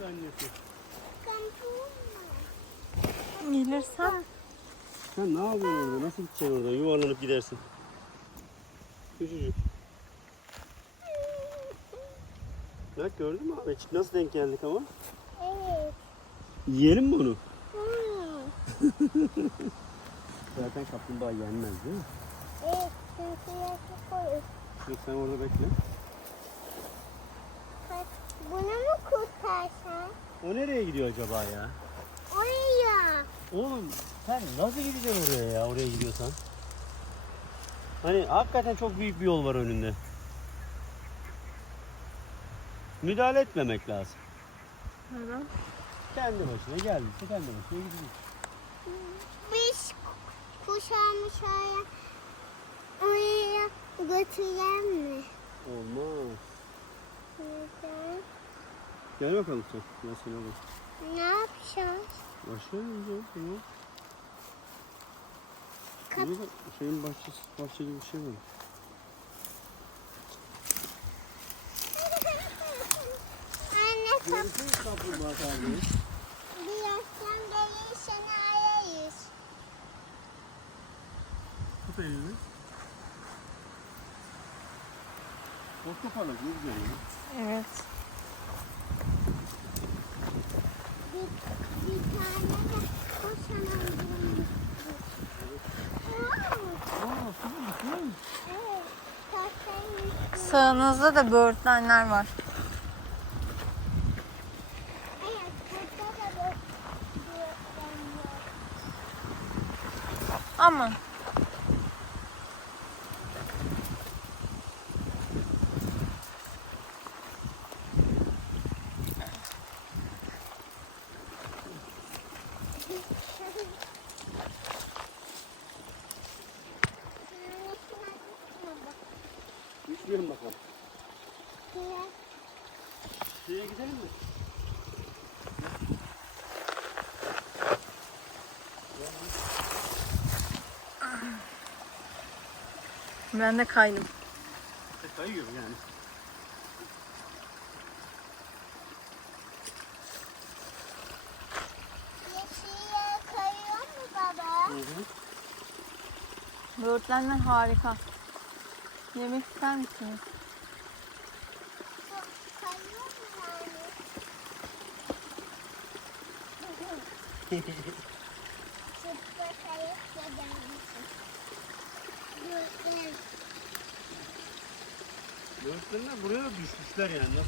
bak annesi. Gelirsen Sen ne yapıyorsun orada? Nasıl gideceksin orada? Yuvarlanıp gidersin. Küçücük. Bak gördün mü abi? Nasıl denk geldik ama? Evet. Yiyelim mi onu? Hmm. Zaten kaplumbağa yenmez değil mi? Evet. Çünkü yaşı koyuyor. Yok sen orada bekle. Bak, Bunu mu kurtarsan? O nereye gidiyor acaba ya? Oraya. Oğlum sen nasıl gideceksin oraya ya oraya gidiyorsan? Hani hakikaten çok büyük bir yol var önünde. Müdahale etmemek lazım. neden? Kendi başına geldiyse kendi başına gidecek. Biz kuşağımı şöyle oraya götüren mi? Olmaz. Neden? Gel bakalım sen. Ben sana bak. Ne yapacağız? Aşağı ineceğim tamam. Kap- Burada şeyin bahçesi, bahçe gibi bir şey var. Anne kap Görüşürüz kaplumbağa kardeş. birazdan gelir seni arayız. Tut elini. Çok toparlak ne güzel ya. Evet. Sağınızda da böğürtlenler var. Aman. Düşmeyelim bakalım. Şuraya gidelim mi? Ben de kaydım. E, kayıyor yani. Yeşil yere kayıyor mu baba? Hı hı. Böğürtlenler harika. Yemek ister misiniz? Gördüm. Böğürtlenler buraya düşmüşler yani.